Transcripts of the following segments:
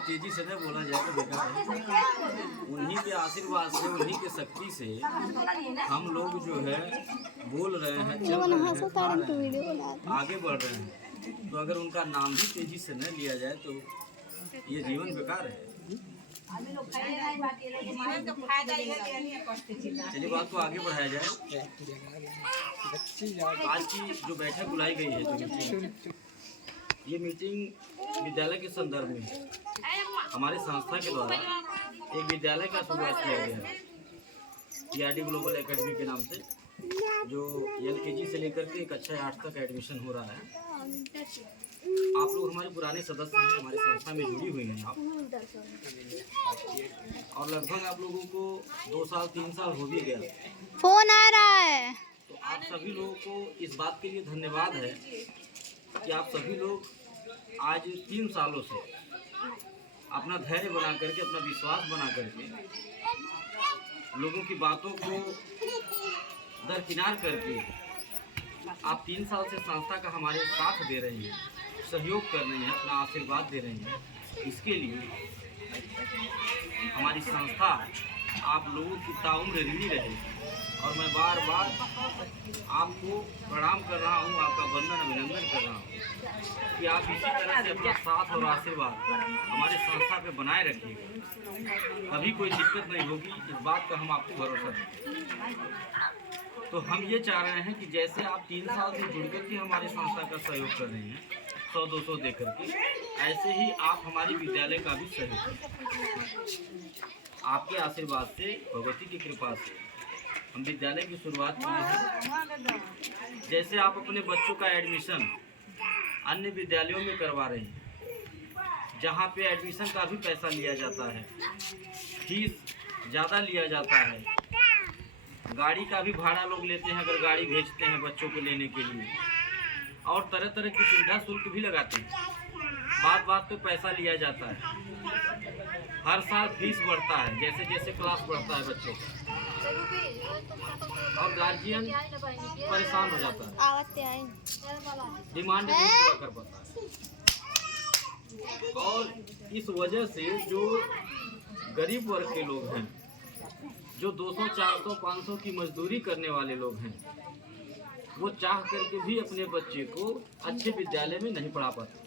तेजी से न बोला जाए तो बेकार है। उन्हीं के आशीर्वाद से, उन्हीं के शक्ति से हम लोग जो है बोल रहे हैं, चल रहे हैं, खा रहे हैं, आगे बढ़ रहे हैं। तो अगर उनका नाम भी तेजी से न लिया जाए तो ये जीवन बेकार है। चलिए बात को आगे बढ़ाया जाए। आज की जो बैठक बुलाई गई है, जो ये मीटिंग विद्यालय के संदर्भ में हमारे संस्था के द्वारा एक विद्यालय का शुरुआत किया गया है, PRD ग्लोबल एकेडमी के नाम से, जो LKG से लेकर के कक्षा 8 तक एडमिशन हो रहा है। आप लोग हमारे पुराने सदस्य हैं, हमारे संस्था में जुड़ी हुई हैं आप, और लगभग आप लोगों को 2 साल 3 साल हो भी गया। फोन आ रहा है। तो आप सभी लोगों को इस बात के लिए धन्यवाद है कि आप सभी लोग आज 3 सालों से अपना धैर्य बना करके, अपना विश्वास बना करके, लोगों की बातों को दरकिनार करके आप 3 साल से संस्था का हमारे साथ दे रहे हैं, सहयोग कर रहे हैं, अपना आशीर्वाद दे रहे हैं। इसके लिए हमारी संस्था आप लोगों की ताउम्र ऋणी रहे। और मैं बार बार आपको प्रणाम कर रहा हूँ, आपका वंदन अभिनंदन कर रहा हूँ कि आप इसी तरह से अपना साथ और आशीर्वाद हमारे संस्था पे बनाए रखिएगा। कभी कोई दिक्कत नहीं होगी, इस बात का हम आपको भरोसा दें। तो हम ये चाह रहे हैं कि जैसे आप 3 साल से जुड़ करके हमारे संस्था का सहयोग कर रहे हैं, 100-200 दे करके, ऐसे ही आप हमारे विद्यालय का भी सहयोग करें। आपके आशीर्वाद से, भगवती की कृपा से हम विद्यालय की शुरुआत की है। जैसे आप अपने बच्चों का एडमिशन अन्य विद्यालयों में करवा रहे हैं, जहाँ पे एडमिशन का भी पैसा लिया जाता है, फीस ज़्यादा लिया जाता है, गाड़ी का भी भाड़ा लोग लेते हैं अगर गाड़ी भेजते हैं बच्चों को लेने के लिए, और तरह तरह की सुविधा शुल्क भी लगाते हैं। बात बात पे पैसा लिया जाता है। हर साल फीस बढ़ता है जैसे जैसे क्लास बढ़ता है बच्चों का, और गार्जियन परेशान हो जाता है, डिमांड नहीं पूरा कर पाता है। और इस वजह से जो गरीब वर्ग के लोग हैं, जो 200, 400, 500 की मजदूरी करने वाले लोग हैं, वो चाह करके भी अपने बच्चे को अच्छे विद्यालय में नहीं पढ़ा पाते,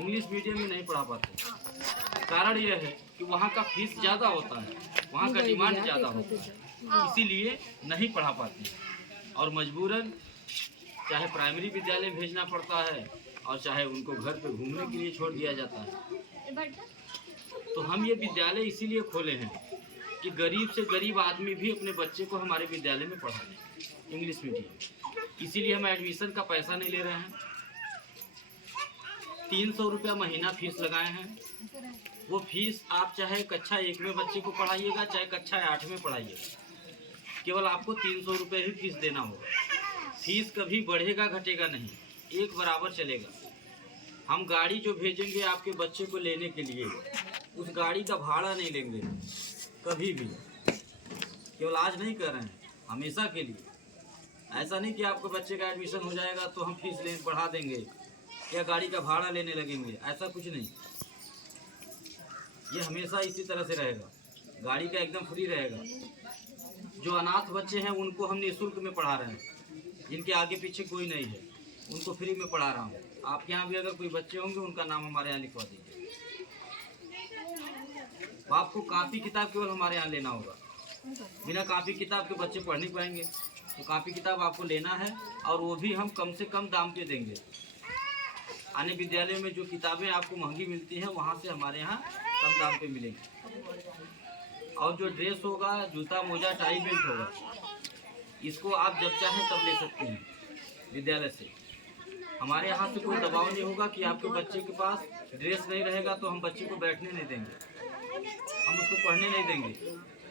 इंग्लिश मीडियम में नहीं पढ़ा पाते। कारण यह है कि वहाँ का फीस ज़्यादा होता है, वहाँ का डिमांड ज़्यादा होता है, इसीलिए नहीं पढ़ा पाते, और मजबूरन चाहे प्राइमरी विद्यालय भेजना पड़ता है और चाहे उनको घर पे घूमने के लिए छोड़ दिया जाता है। तो हम ये विद्यालय इसीलिए खोले हैं कि गरीब से गरीब आदमी भी अपने बच्चे को हमारे विद्यालय में पढ़ा लें, इंग्लिश मीडियम। इसीलिए हम एडमिशन का पैसा नहीं ले रहे हैं। 300 रुपया महीना फीस लगाए हैं। वो फीस आप चाहे कक्षा 1 में बच्चे को पढ़ाइएगा, चाहे कक्षा 8 में पढ़ाइएगा, केवल आपको 300 रुपये ही फीस देना होगा। फीस कभी बढ़ेगा घटेगा नहीं, एक बराबर चलेगा। हम गाड़ी जो भेजेंगे आपके बच्चे को लेने के लिए, उस गाड़ी का भाड़ा नहीं लेंगे कभी भी, केवल आज नहीं कर रहे हैं, हमेशा के लिए। ऐसा नहीं कि आपके बच्चे का एडमिशन हो जाएगा तो हम फीस बढ़ा देंगे या गाड़ी का भाड़ा लेने लगेंगे, ऐसा कुछ नहीं। ये हमेशा इसी तरह से रहेगा, गाड़ी का एकदम फ्री रहेगा। जो अनाथ बच्चे हैं उनको हम निःशुल्क में पढ़ा रहे हैं, जिनके आगे पीछे कोई नहीं है उनको फ्री में पढ़ा रहा हूँ। आपके यहाँ भी अगर कोई बच्चे होंगे उनका नाम हमारे यहाँ लिखवा दीजिए। तो आपको कापी किताब केवल हमारे यहाँ लेना होगा, बिना कापी किताब के बच्चे पढ़ नहीं पाएंगे। तो कापी किताब आपको लेना है, और वो भी हम कम से कम दाम पे देंगे। अन्य विद्यालयों में जो किताबें आपको महंगी मिलती हैं, वहाँ से हमारे यहाँ कम दाम पे मिलेगी। और जो ड्रेस होगा, जूता मोजा टाई बेल्ट होगा, इसको आप जब चाहें तब ले सकते हैं विद्यालय से। हमारे यहाँ से कोई दबाव नहीं होगा कि आपके बच्चे के पास ड्रेस नहीं रहेगा तो हम बच्चे को बैठने नहीं देंगे, हम उसको पढ़ने नहीं देंगे,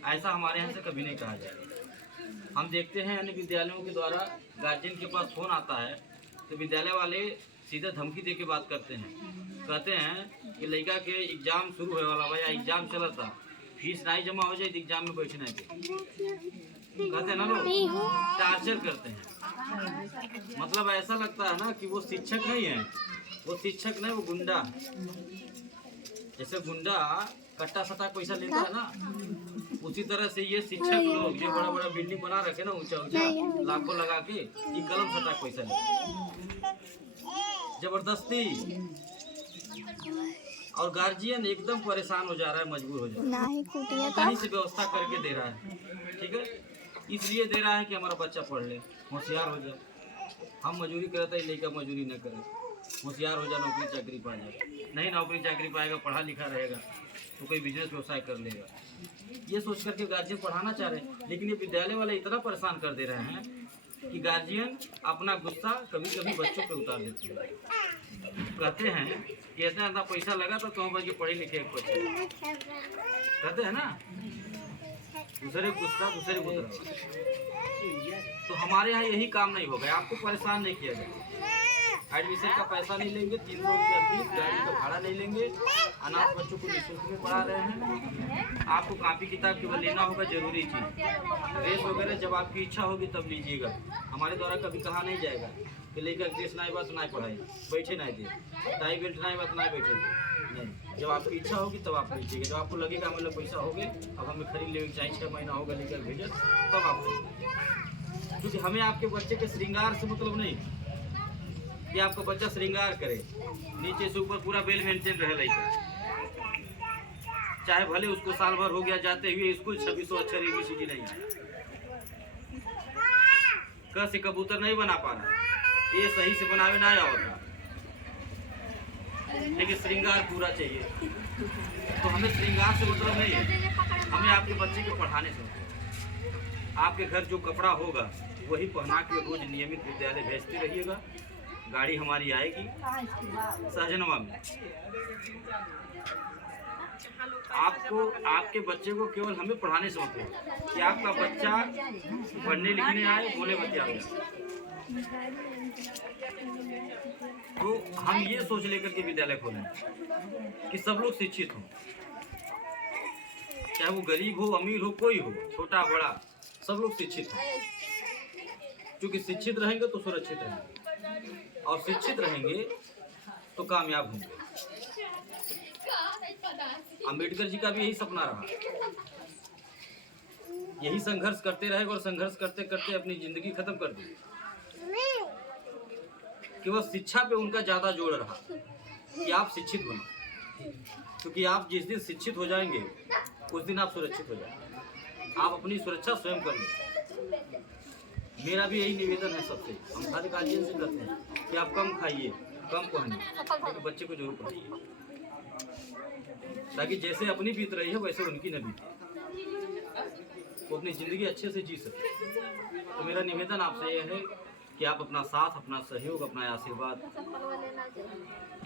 ऐसा हमारे यहाँ से कभी नहीं कहा जाएगा। हम देखते हैं अन्य विद्यालयों के द्वारा गार्जियन के पास फ़ोन आता है तो विद्यालय वाले सीधा धमकी दे के बात करते हैं, कहते हैं कि लड़का के एग्ज़ाम शुरू होने वाला बा या एग्ज़ाम चला था, फीस नहीं जमा हो जाए तो एग्ज़ाम में बैठना है, कहते हैं ना लोग, टार्चर करते हैं। मतलब ऐसा लगता है ना कि वो शिक्षक नहीं है, वो शिक्षक नहीं, वो गुंडा। जैसे गुंडा कट्टा सट्टा पैसा लेता है ना, उसी तरह से ये शिक्षक लोग जो बड़ा बड़ा बिल्डिंग बना रखे ना ऊंचा ऊंचा लाखों लगा के, ये कलम सट्टा पैसा लेते जबरदस्ती। और गार्जियन एकदम परेशान हो जा रहा है, मजबूर हो जा रहा है, कहीं से व्यवस्था करके दे रहा है। ठीक है, इसलिए दे रहा है कि हमारा बच्चा पढ़ ले, होशियार हो जाए। हम मजदूरी करते हैं, लेकर मजदूरी न करे, होशियार हो जाए, नौकरी चाकरी पा जाए। नहीं नौकरी चाकरी पाएगा, पढ़ा लिखा रहेगा तो कोई बिजनेस व्यवसाय कर लेगा। ये सोच करके गार्जियन पढ़ाना चाह रहे हैं, लेकिन ये विद्यालय वाले इतना परेशान कर दे रहे हैं कि गार्जियन अपना गुस्सा कभी कभी बच्चों पे उतार देते हैं। कहते हैं कि इतना पैसा लगा तो क्यों बच्चे पढ़े लिखे एक बच्चे, कहते हैं ना, दूसरे गुस्सा दूसरे गुस्सा। तो हमारे यहाँ यही काम नहीं होगा, आपको परेशान नहीं किया जाएगा। एडमिशन का पैसा नहीं लेंगे, 300 रुपया फीस, गाड़ी का भाड़ा नहीं लेंगे। अनाथ बच्चों को निःशुल्क में पढ़ा रहे हैं। आपको कॉपी किताब केवल लेना होगा, जरूरी चीज़ ड्रेस वगैरह जब आपकी इच्छा होगी तब लीजिएगा। हमारे द्वारा कभी कहा नहीं जाएगा कि लेकर ड्रेस ना बात ना पढ़ाई, बैठे नहीं दे, टाई बेल्ट ना बात ना बैठे नहीं। जब आपकी इच्छा होगी तब आप लीजिएगा। जब आपको लगेगा हमारे लोग पैसा हो गए, अब हमें खरीद लेके चाहिए, 6 महीना होगा लेकर भेजा, तब आप लीजिए। क्योंकि हमें आपके बच्चे के श्रृंगार से मतलब नहीं कि आपका बच्चा श्रृंगार करे, नीचे से ऊपर पूरा वेल मेंटेन रहे लड़का, चाहे भले उसको साल भर हो गया जाते हुए स्कूल, 2600 अक्षर ABCD नहीं, क से कबूतर नहीं बना पा रहा, ये सही से बनावे ना होता, लेकिन श्रृंगार पूरा चाहिए। तो हमें श्रृंगार से मतलब नहीं है, हमें आपके बच्चे को पढ़ाने से मतलब। आपके घर जो कपड़ा होगा वही पहना के रोज नियमित विद्यालय भेजते रहिएगा। गाड़ी हमारी आएगी सहजनवा में। आपको आपके बच्चे को केवल हमें पढ़ाने से मतलब कि आपका बच्चा पढ़ने लिखने आए, बोले बच्चा। तो हम ये सोच लेकर के विद्यालय खोलें कि सब लोग शिक्षित हों, चाहे वो गरीब हो अमीर हो, कोई हो, छोटा बड़ा, सब लोग शिक्षित हों। क्योंकि शिक्षित रहेंगे तो सुरक्षित रहेंगे, और शिक्षित रहेंगे तो कामयाब होंगे। अंबेडकर जी का भी यही सपना रहा, यही संघर्ष करते रहे और संघर्ष करते करते अपनी जिंदगी खत्म कर दी। केवल शिक्षा पे उनका ज्यादा जोर रहा कि आप शिक्षित बनो, क्योंकि आप जिस दिन शिक्षित हो जाएंगे उस दिन आप सुरक्षित हो जाएंगे, आप अपनी सुरक्षा स्वयं कर लेंगे। मेरा भी यही निवेदन है सबसे, हम हर गार्जियन से करते हैं कि आप कम खाइए, कम पहनिए, लेकिन बच्चे को जरूर पढ़ाइए, ताकि जैसे अपनी बीत रही है वैसे उनकी न बीते, वो अपनी ज़िंदगी अच्छे से जी सके। तो मेरा निवेदन आपसे यह है कि आप अपना साथ, अपना सहयोग, अपना आशीर्वाद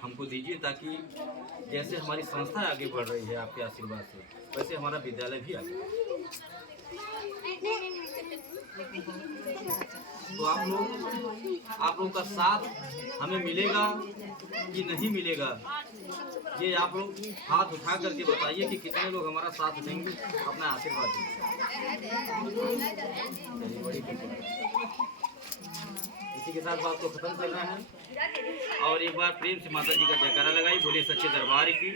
हमको दीजिए, ताकि जैसे हमारी संस्था आगे बढ़ रही है आपके आशीर्वाद से, वैसे हमारा विद्यालय भी आगे। तो आप लोगों का साथ हमें मिलेगा कि नहीं मिलेगा, ये आप लोग हाथ उठा करके बताइए कि कितने लोग हमारा साथ देंगे, अपना आशीर्वाद देंगे। इसी के साथ बात को खत्म कर रहे हैं, और एक बार प्रेम से माता जी का जयकारा लगाई, बोलिए सच्चे दरबार की।